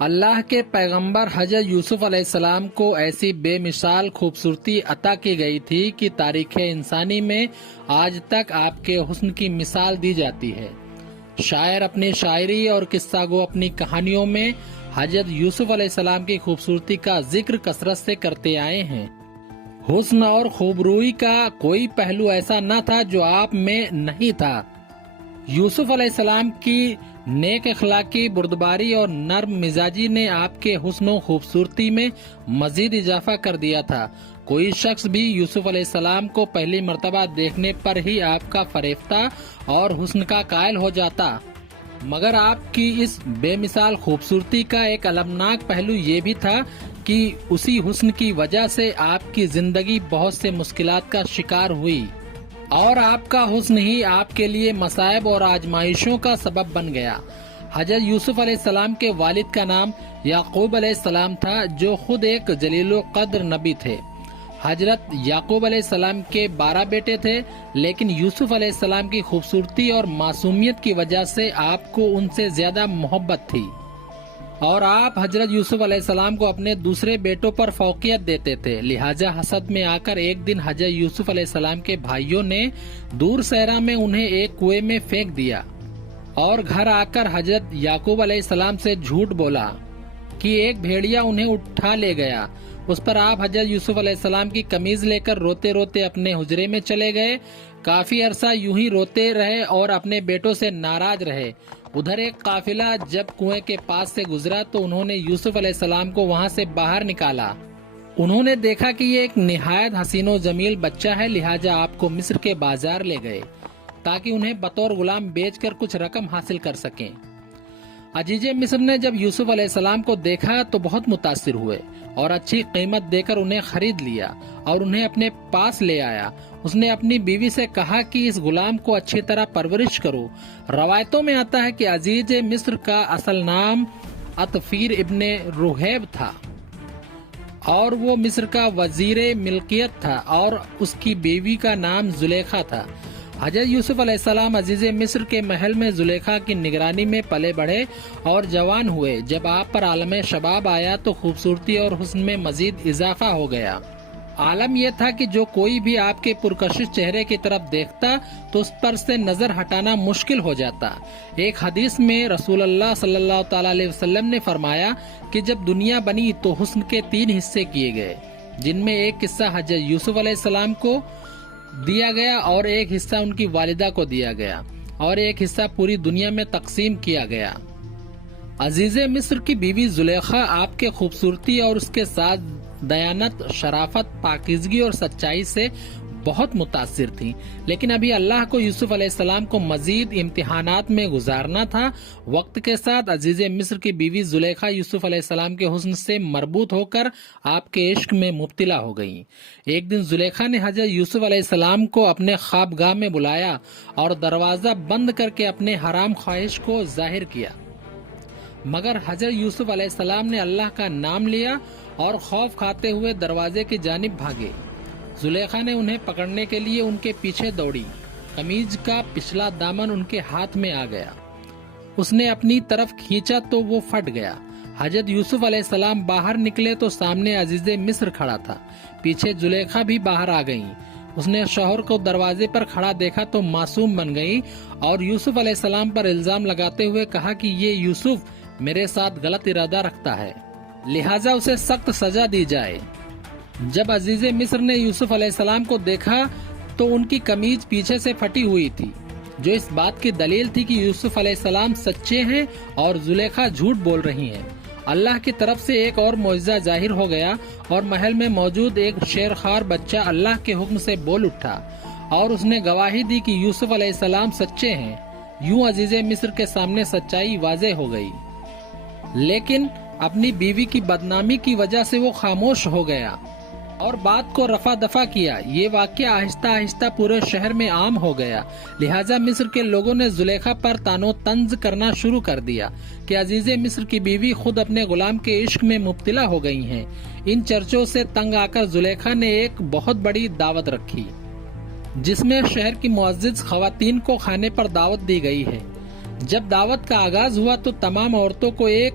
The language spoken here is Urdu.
اللہ کے پیغمبر حضرت یوسف علیہ السلام کو ایسی بے مثال خوبصورتی عطا کی گئی تھی کہ تاریخ انسانی میں آج تک آپ کے حسن کی مثال دی جاتی ہے۔ شاعر اپنی شاعری اور قصہ گو اپنی کہانیوں میں حضرت یوسف علیہ السلام کی خوبصورتی کا ذکر کثرت سے کرتے آئے ہیں۔ حسن اور خوبروئی کا کوئی پہلو ایسا نہ تھا جو آپ میں نہیں تھا۔ یوسف علیہ السلام کی نیک اخلاقی، بردباری اور نرم مزاجی نے آپ کے حسن و خوبصورتی میں مزید اضافہ کر دیا تھا۔ کوئی شخص بھی یوسف علیہ السلام کو پہلی مرتبہ دیکھنے پر ہی آپ کا فریفتہ اور حسن کا قائل ہو جاتا، مگر آپ کی اس بے مثال خوبصورتی کا ایک المناک پہلو یہ بھی تھا کہ اسی حسن کی وجہ سے آپ کی زندگی بہت سے مشکلات کا شکار ہوئی اور آپ کا حسن ہی آپ کے لیے مصائب اور آزمائشوں کا سبب بن گیا۔ حضرت یوسف علیہ السلام کے والد کا نام یعقوب علیہ السلام تھا، جو خود ایک جلیل القدر نبی تھے۔ حضرت یعقوب علیہ السلام کے 12 بیٹے تھے، لیکن یوسف علیہ السلام کی خوبصورتی اور معصومیت کی وجہ سے آپ کو ان سے زیادہ محبت تھی اور آپ حضرت یوسف علیہ السلام کو اپنے دوسرے بیٹوں پر فوقیت دیتے تھے۔ لہٰذا حسد میں آ کر ایک دن حضرت یوسف علیہ السلام کے بھائیوں نے دور صحرا میں انہیں ایک کنویں میں پھینک دیا اور گھر آ کر حضرت یعقوب علیہ السلام سے جھوٹ بولا کہ ایک بھیڑیا انہیں اٹھا لے گیا۔ اس پر آپ حضرت یوسف علیہ السلام کی قمیض لے کر روتے روتے اپنے حجرے میں چلے گئے۔ کافی عرصہ یوں ہی روتے رہے اور اپنے بیٹوں سے ناراض رہے۔ ادھر ایک قافلہ جب کنویں کے پاس سے گزرا تو انہوں نے یوسف علیہ السلام کو وہاں سے باہر نکالا۔ انہوں نے دیکھا کہ یہ ایک نہایت حسین و جمیل بچہ ہے، لہٰذا آپ کو مصر کے بازار لے گئے تاکہ انہیں بطور غلام بیچ کر کچھ رقم حاصل کر سکیں۔ عزیز مصر نے جب یوسف علیہ السلام کو دیکھا تو بہت متاثر ہوئے اور اچھی قیمت دے کر انہیں خرید لیا اور انہیں اپنے پاس لے آیا۔ اس نے اپنی بیوی سے کہا کہ اس غلام کو اچھی طرح پرورش کرو۔ روایتوں میں آتا ہے کہ عزیز مصر کا اصل نام عطفیر ابن رہیب تھا اور وہ مصر کا وزیر ملکیت تھا اور اس کی بیوی کا نام زلیخا تھا۔ حضرت یوسف علیہ السلام عزیز مصر کے محل میں زلیخا کی نگرانی میں پلے بڑھے اور جوان ہوئے۔ جب آپ پر عالم شباب آیا تو خوبصورتی اور حسن میں مزید اضافہ ہو گیا۔ عالم یہ تھا کہ جو کوئی بھی آپ کے پرکشش چہرے کی طرف دیکھتا تو اس پر سے نظر ہٹانا مشکل ہو جاتا۔ ایک حدیث میں رسول اللہ صلی اللہ تعالی علیہ وسلم نے فرمایا کہ جب دنیا بنی تو حسن کے 3 حصے کیے گئے، جن میں ایک حصہ حضرت یوسف علیہ السلام کو دیا گیا اور ایک حصہ ان کی والدہ کو دیا گیا اور ایک حصہ پوری دنیا میں تقسیم کیا گیا۔ عزیز مصر کی بیوی زلیخا آپ کے خوبصورتی اور اس کے ساتھ دیانت، شرافت، پاکیزگی اور سچائی سے بہت متاثر تھی، لیکن ابھی اللہ کو یوسف علیہ السلام کو مزید امتحانات میں گزارنا تھا۔ وقت کے ساتھ عزیز مصر کی بیوی زلیخا یوسف علیہ السلام کے حسن سے مربوط ہو کر آپ کے عشق میں مبتلا ہو گئیں۔ ایک دن زلیخا نے حضرت یوسف علیہ السلام کو اپنے خوابگاہ میں بلایا اور دروازہ بند کر کے اپنے حرام خواہش کو ظاہر کیا، مگر حضرت یوسف علیہ السلام نے اللہ کا نام لیا اور خوف کھاتے ہوئے دروازے کی جانب بھاگے۔ زلیخا نے انہیں پکڑنے کے لیے ان کے پیچھے دوڑی۔ قمیض کا پچھلا دامن ان کے ہاتھ میں آ گیا۔ اس نے اپنی طرف کھینچا تو وہ پھٹ گیا۔ حضرت یوسف علیہ السلام باہر نکلے تو سامنے عزیز مصر کھڑا تھا، پیچھے زلیخا بھی باہر آ گئیں۔ اس نے شوہر کو دروازے پر کھڑا دیکھا تو معصوم بن گئی اور یوسف علیہ السلام پر الزام لگاتے ہوئے کہا کہ یہ یوسف میرے ساتھ غلط ارادہ رکھتا ہے، لہٰذا اسے سخت سزا دی جائے۔ جب عزیز مصر نے یوسف علیہ السلام کو دیکھا تو ان کی قمیض پیچھے سے پھٹی ہوئی تھی، جو اس بات کی دلیل تھی کہ یوسف علیہ السلام سچے ہیں اور زلیخا جھوٹ بول رہی ہیں۔ اللہ کی طرف سے ایک اور معجزہ ظاہر ہو گیا اور محل میں موجود ایک شیرخوار بچہ اللہ کے حکم سے بول اٹھا اور اس نے گواہی دی کہ یوسف علیہ السلام سچے ہیں۔ یوں عزیز مصر کے سامنے سچائی واضح ہو گئی، لیکن اپنی بیوی کی بدنامی کی وجہ سے وہ خاموش ہو گیا اور بات کو رفع دفع کیا۔ یہ واقعہ آہستہ آہستہ پورے شہر میں عام ہو گیا، لہٰذا مصر کے لوگوں نے زلیخا پر طعن و طنز کرنا شروع کر دیا کہ عزیز مصر کی بیوی خود اپنے غلام کے عشق میں مبتلا ہو گئی ہیں۔ ان چرچوں سے تنگ آ کر زلیخا نے ایک بہت بڑی دعوت رکھی، جس میں شہر کی معزز خواتین کو کھانے پر دعوت دی گئی ہے۔ جب دعوت کا آغاز ہوا تو تمام عورتوں کو ایک